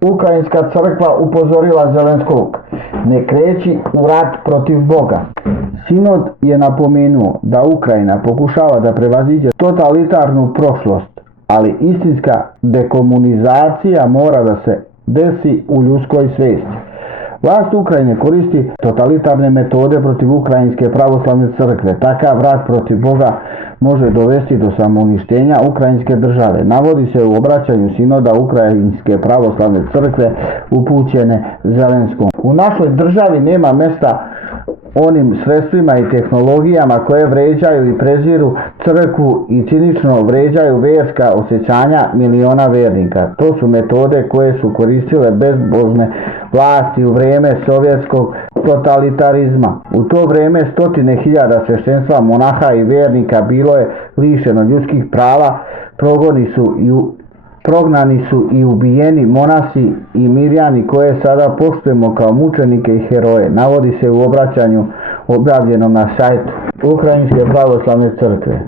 Ukrajinska crkva upozorila Zelenskog: ne kreći u rat protiv Boga. Sinod je napomenuo da Ukrajina pokušava da prevaziđe totalitarnu prošlost, ali istinska dekomunizacija mora da se desi u ljudskoj svijesti. Vlast Ukrajine koristi totalitarne metode protiv Ukrajinske pravoslavne crkve. Takav rat protiv Boga može dovesti do samouništenja Ukrajinske države, navodi se u obraćanju Sinoda Ukrajinske pravoslavne crkve upućene Zelenskom. U našoj državi nema mjesta onim sredstvima i tehnologijama koje vređaju i preziru crkvu i cinično vređaju vjerska osjećanja miliona vjernika. To su metode koje su koristile bezbožne vlasti u vrijeme sovjetskog totalitarizma. U to vrijeme stotine hiljada sveštenstva, monaha i vjernika bilo je lišeno ljudskih prava, prognani su i ubijeni monasi i mirjani koje sada poštujemo kao mučenike i heroje, navodi se u obraćanju objavljenom na sajtu Ukrajinske pravoslavne crkve.